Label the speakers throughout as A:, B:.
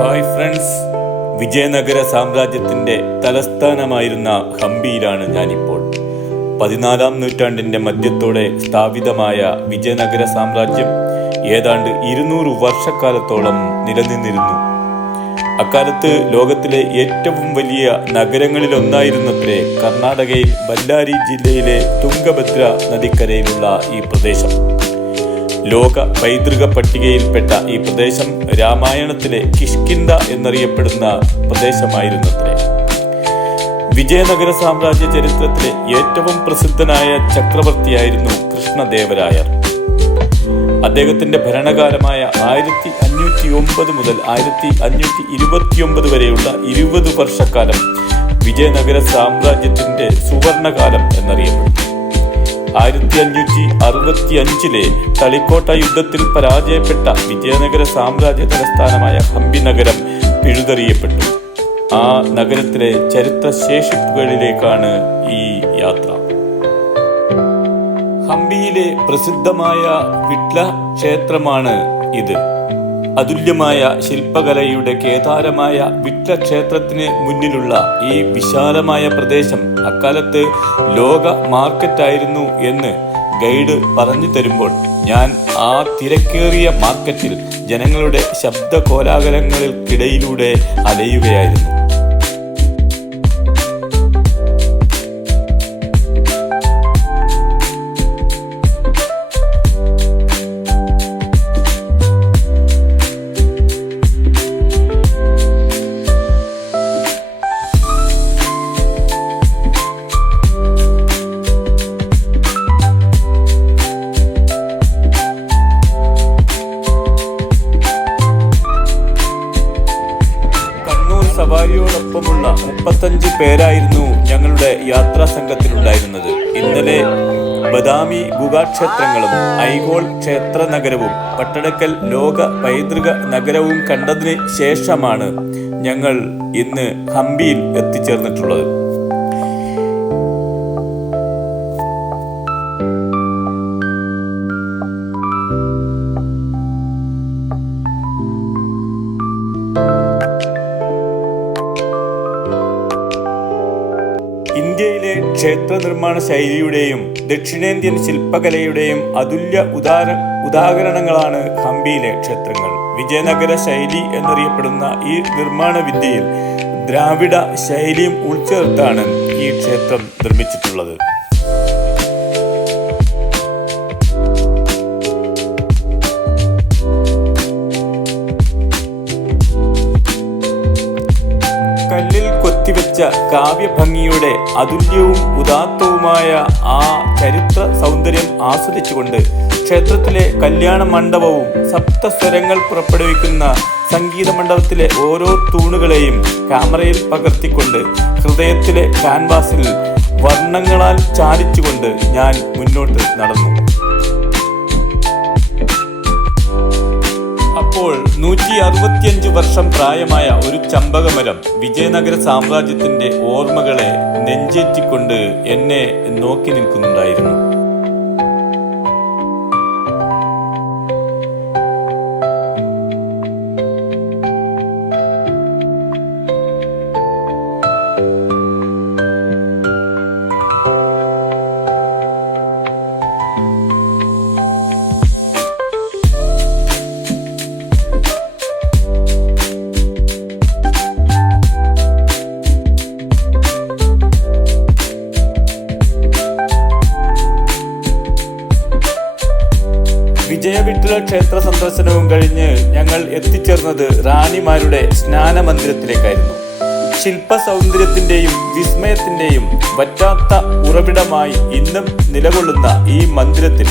A: Hi friends. Vijayanagara സാമ്രാജ്യത്തിന്റെ തലസ്ഥാനമായിരുന്ന ഹംപിയിലാണ് ഞാനിപ്പോൾ. പതിനാലാം നൂറ്റാണ്ടിന്റെ മധ്യത്തോടെ സ്ഥാപിതമായ വിജയനഗര സാമ്രാജ്യം ഏതാണ്ട് ഇരുന്നൂറ് വർഷക്കാലത്തോളം നിലനിന്നിരുന്നു. അക്കാലത്ത് ലോകത്തിലെ ഏറ്റവും വലിയ നഗരങ്ങളിലൊന്നായിരുന്നത്രേ കർണാടകയിൽ ബല്ലാരി ജില്ലയിലെ തുംഗഭദ്ര നദിക്കരയിലുള്ള ഈ പ്രദേശം. ലോക പൈതൃക പട്ടികയിൽപ്പെട്ട ഈ പ്രദേശം രാമായണത്തിലെ കിഷ്കിന്ദ എന്നറിയപ്പെടുന്ന പ്രദേശമായിരുന്നത്രേ. വിജയനഗര സാമ്രാജ്യ ചരിത്രത്തിലെ ഏറ്റവും പ്രസിദ്ധനായ ചക്രവർത്തിയായിരുന്നു കൃഷ്ണദേവരായർ. അദ്ദേഹത്തിന്റെ ഭരണകാലമായ ആയിരത്തി അഞ്ഞൂറ്റി ഒമ്പത് മുതൽ ആയിരത്തി അഞ്ഞൂറ്റി ഇരുപത്തിയൊമ്പത് വരെയുള്ള ഇരുപത് വർഷക്കാലം വിജയനഗര സാമ്രാജ്യത്തിന്റെ സുവർണകാലം എന്നറിയപ്പെടുന്നു. ആയിരത്തി അഞ്ഞൂറ്റി അറുപത്തി അഞ്ചിലെ തളിക്കോട്ട യുദ്ധത്തിൽ പരാജയപ്പെട്ട വിജയനഗര സാമ്രാജ്യ തലസ്ഥാനമായ ഹംപി നഗരം പിഴുതെറിയപ്പെട്ടു. ആ നഗരത്തിലെ ചരിത്ര ശേഷിപ്പുകളിലേക്കാണ് ഈ യാത്ര. ഹംപിയിലെ പ്രസിദ്ധമായ വിട്ല ക്ഷേത്രമാണ് ഇത്. അതുല്യമായ ശില്പകലയുടെ കേദാരമായ വിട്ട ക്ഷേത്രത്തിന് മുന്നിലുള്ള ഈ വിശാലമായ പ്രദേശം അക്കാലത്ത് ലോക മാർക്കറ്റായിരുന്നു എന്ന് ഗൈഡ് പറഞ്ഞു തരുമ്പോൾ ഞാൻ ആ തിരക്കേറിയ മാർക്കറ്റിൽ ജനങ്ങളുടെ ശബ്ദ കോലാഹലങ്ങൾക്കിടയിലൂടെ അലയുകയായിരുന്നു. മുപ്പത്തഞ്ച് പേരായിരുന്നു ഞങ്ങളുടെ യാത്രാ സംഘത്തിലുണ്ടായിരുന്നത്. ഇന്നലെ ബദാമി ഗുഹാക്ഷേത്രങ്ങളും ഐഹോൾ ക്ഷേത്ര നഗരവും പട്ടടക്കൽ ലോക പൈതൃക നഗരവും കണ്ടതിന് ശേഷമാണ് ഞങ്ങൾ ഇന്ന് ഹംപിയിൽ എത്തിച്ചേർന്നിട്ടുള്ളത്. നിർമ്മാണ ശൈലിയുടെയും ദക്ഷിണേന്ത്യൻ ശില്പകലയുടെയും അതുല്യ ഉദാഹര ഉദാഹരണങ്ങളാണ് ഹംപിയിലെ ക്ഷേത്രങ്ങൾ. വിജയനഗര ശൈലി എന്നറിയപ്പെടുന്ന ഈ നിർമ്മാണ വിദ്യയിൽ ദ്രാവിഡ ശൈലിയും ഉൾച്ചേർത്താണ് ഈ ക്ഷേത്രം നിർമ്മിച്ചിട്ടുള്ളത്. കല്ലിൽ കൊത്തിവെച്ച കാവ്യഭംഗിയുടെ അതുല്യവും ഉദാത്തവുമായ ആ ചരിത്ര സൗന്ദര്യം ആസ്വദിച്ചുകൊണ്ട് ക്ഷേത്രത്തിലെ കല്യാണ മണ്ഡപവും സപ്തസ്വരങ്ങൾ പുറപ്പെടുവിക്കുന്ന സംഗീത മണ്ഡപത്തിലെ ഓരോ തൂണുകളെയും ക്യാമറയിൽ പകർത്തിക്കൊണ്ട് ഹൃദയത്തിലെ ക്യാൻവാസിൽ വർണങ്ങളാൽ ചാരിച്ചുകൊണ്ട് ഞാൻ മുന്നോട്ട് നടന്നു. നൂറ്റി അറുപത്തിയഞ്ച് വർഷം പ്രായമായ ഒരു ചമ്പകമരം വിജയനഗര സാമ്രാജ്യത്തിന്റെ ഓർമ്മകളെ നെഞ്ചേറ്റിക്കൊണ്ട് എന്നെ നോക്കി നിൽക്കുന്നുണ്ടായിരുന്നു. വിജയവിട്ടല ക്ഷേത്ര സന്ദർശനവും കഴിഞ്ഞ് ഞങ്ങൾ എത്തിച്ചേർന്നത് റാണിമാരുടെ സ്നാനമന്ദിരത്തിലേക്കായിരുന്നു. ശില്പ സൗന്ദര്യത്തിന്റെയും വിസ്മയത്തിന്റെയും വറ്റാത്ത ഉറവിടമായി ഇന്നും നിലകൊള്ളുന്ന ഈ മന്ദിരത്തിൽ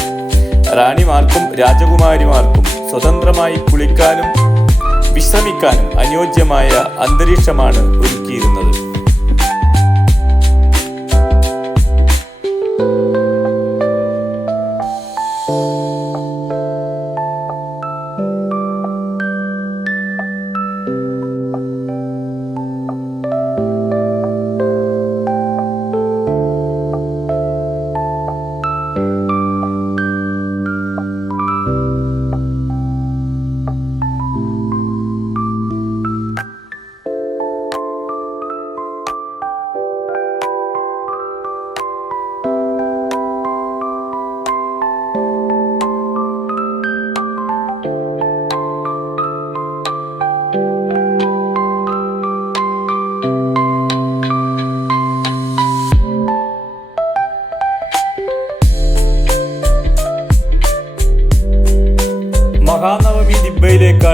A: റാണിമാർക്കും രാജകുമാരിമാർക്കും സ്വതന്ത്രമായി കുളിക്കാനും വിശ്രമിക്കാനും അനുയോജ്യമായ അന്തരീക്ഷമാണ് ഒരുക്കിയിരുന്നത്.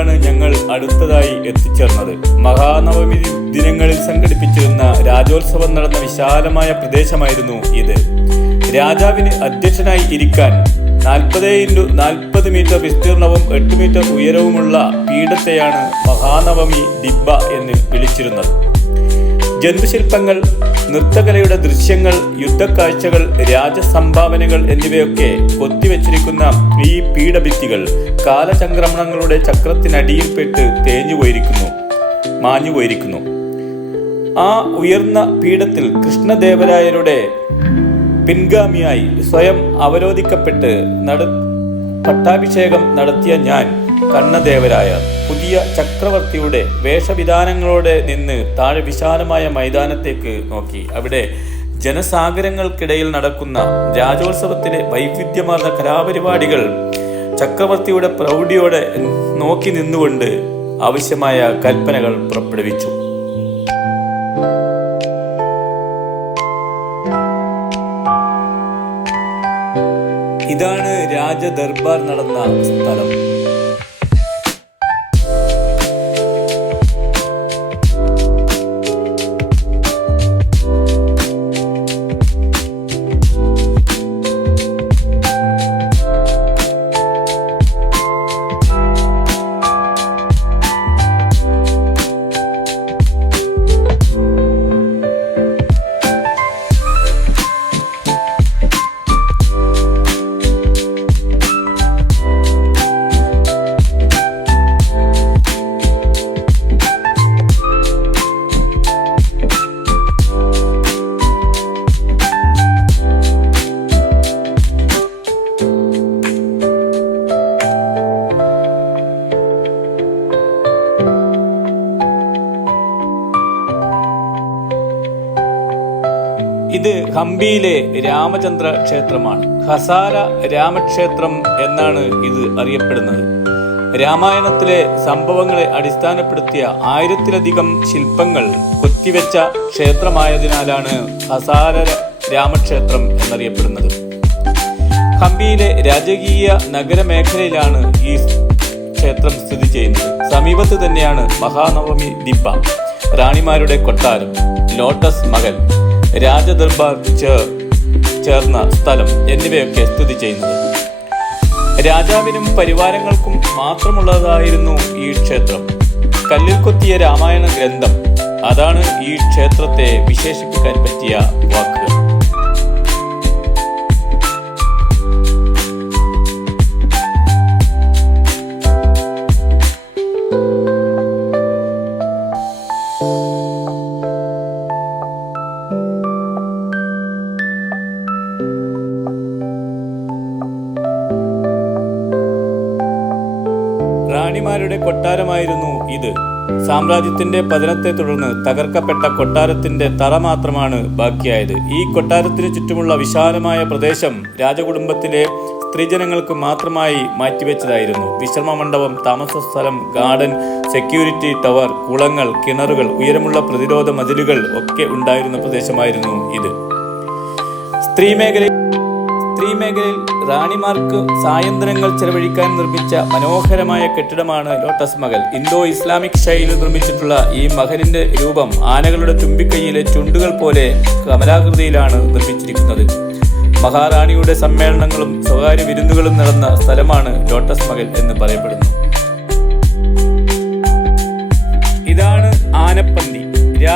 A: അടുത്തതായി എത്തിച്ചേർന്നത്. മഹാനവമി ദിനങ്ങളിൽ സംഘടിപ്പിച്ചിരുന്ന രാജോത്സവം നടന്ന വിശാലമായ പ്രദേശമായിരുന്നു ഇത്. രാജാവിന് അധ്യക്ഷനായി ഇരിക്കാൻ നാൽപ്പത് ഇന്റു നാൽപ്പത് മീറ്റർ വിസ്തീർണവും എട്ട് മീറ്റർ ഉയരവുമുള്ള പീഠത്തെയാണ് മഹാനവമി ദിബ്ബ എന്ന് വിളിച്ചിരുന്നത്. ജന്തുശില്പങ്ങൾ നൃത്തകലയുടെ ദൃശ്യങ്ങൾ യുദ്ധക്കാഴ്ചകൾ രാജസംഭാവനകൾ എന്നിവയൊക്കെ കൊത്തിവെച്ചിരിക്കുന്ന ഈ പീഠഭിത്തികൾ കാലചംക്രമണങ്ങളുടെ ചക്രത്തിനടിയിൽപ്പെട്ട് തേഞ്ഞുപോയിരിക്കുന്നു മാഞ്ഞുപോയിരിക്കുന്നു. ആ ഉയർന്ന പീഠത്തിൽ കൃഷ്ണദേവരായരുടെ പിൻഗാമിയായി സ്വയം അവരോധിക്കപ്പെട്ട് നട പട്ടാഭിഷേകം നടത്തിയ ഞാൻ കണ്ണദേവരായ പുതിയ ചക്രവർത്തിയുടെ വേഷവിധാനങ്ങളോടെ നിന്ന് താഴെ വിശാലമായ മൈതാനത്തേക്ക് നോക്കി. അവിടെ ജനസാഗരങ്ങൾക്കിടയിൽ നടക്കുന്ന രാജോത്സവത്തിലെ വൈവിധ്യമാർന്ന കലാപരിപാടികൾ ചക്രവർത്തിയുടെ പ്രൗഢിയോടെ നോക്കി നിന്നുകൊണ്ട് ആവശ്യമായ കൽപ്പനകൾ പുറപ്പെടുവിച്ചു. ഇതാണ് രാജദർബാർ നടന്ന സ്ഥലം. ഇത് ഹംപിയിലെ രാമചന്ദ്ര ക്ഷേത്രമാണ്. ഹസാര രാമക്ഷേത്രം എന്നാണ് ഇത് അറിയപ്പെടുന്നത്. രാമായണത്തിലെ സംഭവങ്ങളെ അടിസ്ഥാനപ്പെടുത്തിയ ആയിരത്തിലധികം ശില്പങ്ങൾ കൊത്തിവെച്ച ക്ഷേത്രമായതിനാലാണ് ഹസാര രാമക്ഷേത്രം എന്നറിയപ്പെടുന്നത്. ഹംപിയിലെ രാജകീയ നഗരമേഖലയിലാണ് ഈ ക്ഷേത്രം സ്ഥിതി ചെയ്യുന്നത്. സമീപത്ത് തന്നെയാണ് മഹാനവമി ദിബ്ബ റാണിമാരുടെ കൊട്ടാരം ലോട്ടസ് മഹൽ. രാജദർബാർ ചേർന്ന സ്ഥലം എന്നിവയൊക്കെ സ്ഥിതി ചെയ്യുന്നത്. രാജാവിനും പരിവാരങ്ങൾക്കും മാത്രമുള്ളതായിരുന്നു ഈ ക്ഷേത്രം. കല്ലിൽ കൊത്തിയ രാമായണ ഗ്രന്ഥം. അതാണ് ഈ ക്ഷേത്രത്തെ വിശേഷിപ്പിക്കാൻ പറ്റിയ വാക്കുകൾ. കൊട്ടാരമായിരുന്നു ഇത്. സാമ്രാജ്യത്തിന്റെ പതനത്തെ തുടർന്ന് തകർക്കപ്പെട്ട കൊട്ടാരത്തിന്റെ തറ മാത്രമാണ് ബാക്കിയായത്. ഈ കൊട്ടാരത്തിന് ചുറ്റുമുള്ള വിശാലമായ പ്രദേശം രാജകുടുംബത്തിലെ സ്ത്രീജനങ്ങൾക്ക് മാത്രമായി മാറ്റിവെച്ചതായിരുന്നു. വിശ്രമ മണ്ഡപം താമസ സ്ഥലം ഗാർഡൻ സെക്യൂരിറ്റി ടവർ കുളങ്ങൾ കിണറുകൾ ഉയരമുള്ള പ്രതിരോധ മതിലുകൾ ഒക്കെ ഉണ്ടായിരുന്ന പ്രദേശമായിരുന്നു ഇത്. സ്ത്രീ സ്ത്രീ മേഖലയിൽ റാണിമാർക്ക് സായന്ത്രങ്ങൾ ചെലവഴിക്കാൻ നിർമ്മിച്ച മനോഹരമായ കെട്ടിടമാണ് ലോട്ടസ് മഹൽ. ഇന്തോ ഇസ്ലാമിക് ശൈലിയിൽ നിർമ്മിച്ചിട്ടുള്ള ഈ മഹലിന്റെ രൂപം ആനകളുടെ തുമ്പിക്കൈയിലെ ചുണ്ടുകൾ പോലെ കമലാകൃതിയിലാണ് നിർമ്മിച്ചിരിക്കുന്നത്. മഹാറാണിയുടെ സമ്മേളനങ്ങളും സ്വകാര്യ വിരുന്നുകളും നടന്ന സ്ഥലമാണ് ലോട്ടസ് മഹൽ എന്ന് പറയപ്പെടുന്നു.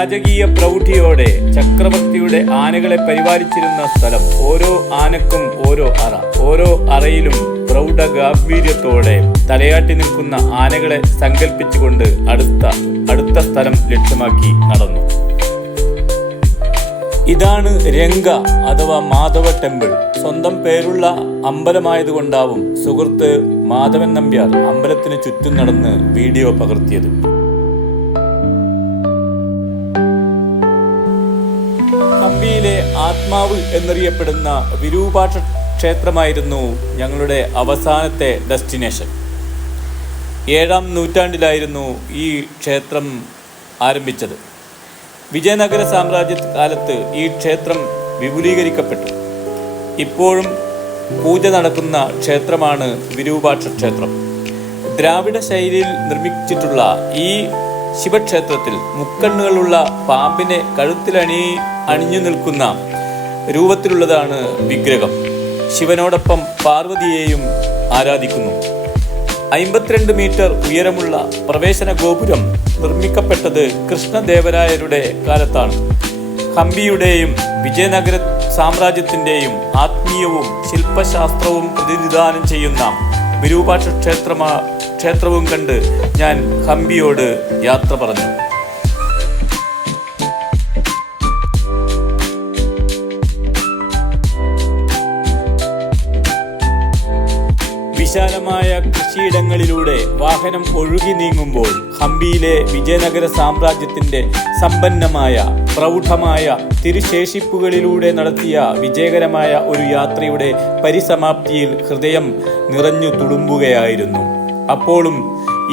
A: രാജകീയ പ്രൗഢിയോടെ ചക്രവർത്തിയുടെ ആനകളെ പരിപാലിച്ചിരുന്ന സ്ഥലം ഓരോ ആനക്കും ഓരോ അറ. ഓരോ അറയിലും പ്രൗഢ ഗാംഭീര്യത്തോടെ തലയാട്ടി നിൽക്കുന്ന ആനകളെ സങ്കല്പിച്ചുകൊണ്ട് അടുത്ത അടുത്ത സ്ഥലം ലക്ഷ്യമാക്കി നടന്നു. ഇതാണ് രംഗ അഥവാ മാധവ ടെമ്പിൾ. സ്വന്തം പേരുള്ള അമ്പലമായതുകൊണ്ടാവും സുഹൃത്ത് മാധവൻ നമ്പ്യാർ അമ്പലത്തിന് ചുറ്റും നടന്ന് വീഡിയോ പകർത്തിയത്. ആത്മാവ് എന്നറിയപ്പെടുന്ന വിരൂപാക്ഷ ക്ഷേത്രമായിരുന്നു ഞങ്ങളുടെ അവസാനത്തെ ഡെസ്റ്റിനേഷൻ. ഏഴാം നൂറ്റാണ്ടിലായിരുന്നു ഈ ക്ഷേത്രം ആരംഭിച്ചത്. വിജയനഗര സാമ്രാജ്യ കാലത്ത് ഈ ക്ഷേത്രം വിപുലീകരിക്കപ്പെട്ടു. ഇപ്പോഴും പൂജ നടക്കുന്ന ക്ഷേത്രമാണ് വിരൂപാക്ഷ ക്ഷേത്രം. ദ്രാവിഡ ശൈലിയിൽ നിർമ്മിച്ചിട്ടുള്ള ഈ ശിവക്ഷേത്രത്തിൽ മുക്കണ്ണുകളുള്ള പാമ്പിനെ കഴുത്തിലണി അണിഞ്ഞു നിൽക്കുന്ന രൂപത്തിലുള്ളതാണ് വിഗ്രഹം. ശിവനോടൊപ്പം പാർവതിയെയും ആരാധിക്കുന്നു. അമ്പത്തിരണ്ട് മീറ്റർ ഉയരമുള്ള പ്രവേശന ഗോപുരം നിർമ്മിക്കപ്പെട്ടത് കൃഷ്ണദേവരായരുടെ കാലത്താണ്. ഹംപിയുടെയും വിജയനഗര സാമ്രാജ്യത്തിന്റെയും ആത്മീയവും ശില്പശാസ്ത്രവും പ്രതിനിധാനം ചെയ്യുന്ന വിരൂപാക്ഷ ക്ഷേത്രമാ ക്ഷേത്രവും കണ്ട് ഞാൻ ഹംപിയോട് യാത്ര പറഞ്ഞു. വിശാലമായ കൃഷിയിടങ്ങളിലൂടെ വാഹനം ഒഴുകി നീങ്ങുമ്പോൾ ഹംപിയിലെ വിജയനഗര സാമ്രാജ്യത്തിന്റെ സമ്പന്നമായ പ്രൗഢമായ തിരുശേഷിപ്പുകളിലൂടെ നടത്തിയ വിജയകരമായ ഒരു യാത്രയുടെ പരിസമാപ്തിയിൽ ഹൃദയം നിറഞ്ഞു തുളുമ്പുകയായിരുന്നു. അപ്പോഴും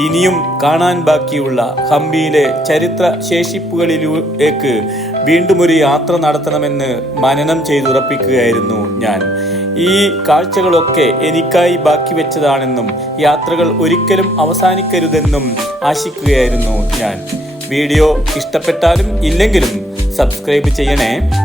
A: ഇനിയും കാണാൻ ബാക്കിയുള്ള ഹംപിയിലെ ചരിത്ര ശേഷിപ്പുകളിലേക്ക് വീണ്ടും ഒരു യാത്ര നടത്തണമെന്ന് മനനം ചെയ്തുറപ്പിക്കുകയായിരുന്നു ഞാൻ. ഈ കാഴ്ചകളൊക്കെ എനിക്കായി ബാക്കി വെച്ചതാണെന്നും യാത്രകൾ ഒരിക്കലും അവസാനിക്കരുതെന്നും ആശിക്കുകയായിരുന്നു ഞാൻ. വീഡിയോ ഇഷ്ടപ്പെട്ടാലും ഇല്ലെങ്കിലും സബ്സ്ക്രൈബ് ചെയ്യണേ.